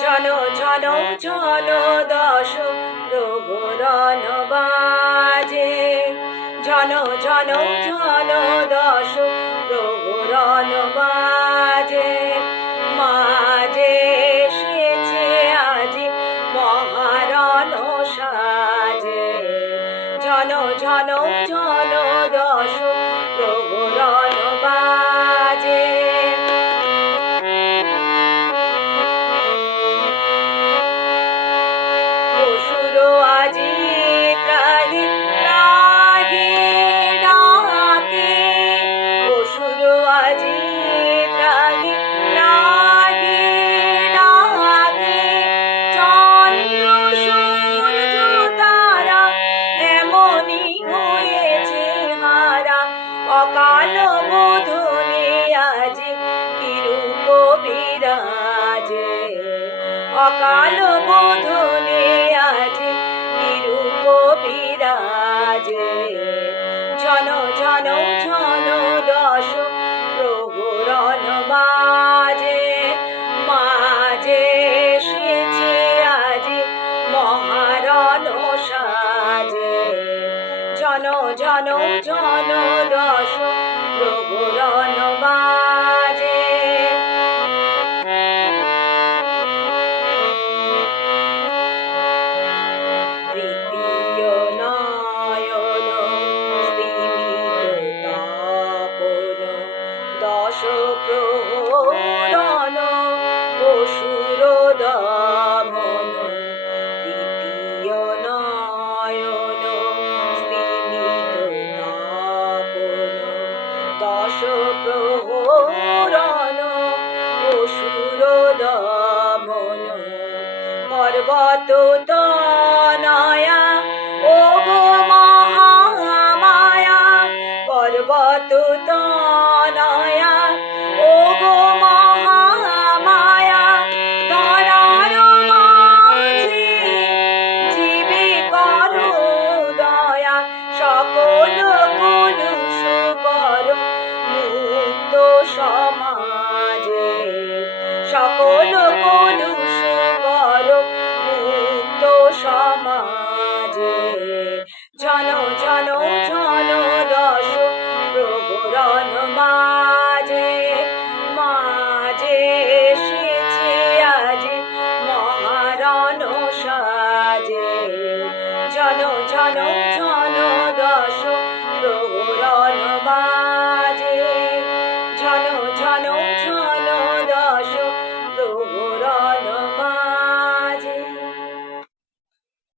ঝন ঝন ঝন দশ প্রভুরন বাজে। ঝন ঝন ঝন দশ প্রভুরন বাজে। মাঝে এসেছে আজি মহারণ সাজে। ঝন ঝন ঝন দশ প্রভুরন অকাল বোধনে আজি কিরূপ বিরাজে অকাল বোধনে আজি নিরূপ বিরাজে ঝন ঝন ঝন ঝন ঝন দশ প্রহরণ বাজে দশ প্রহরণ দশ প্রহরণ অসুর দমন। পর্বত তনয়া ও গো মহামায়া পর্বত তনয়া। সকল কলুষ কর মুক্ত সমাজে। ঝন দশ প্রভুরণ মাঝে। মাঝে এসেছে আজি মহারণ সাজে। ঝন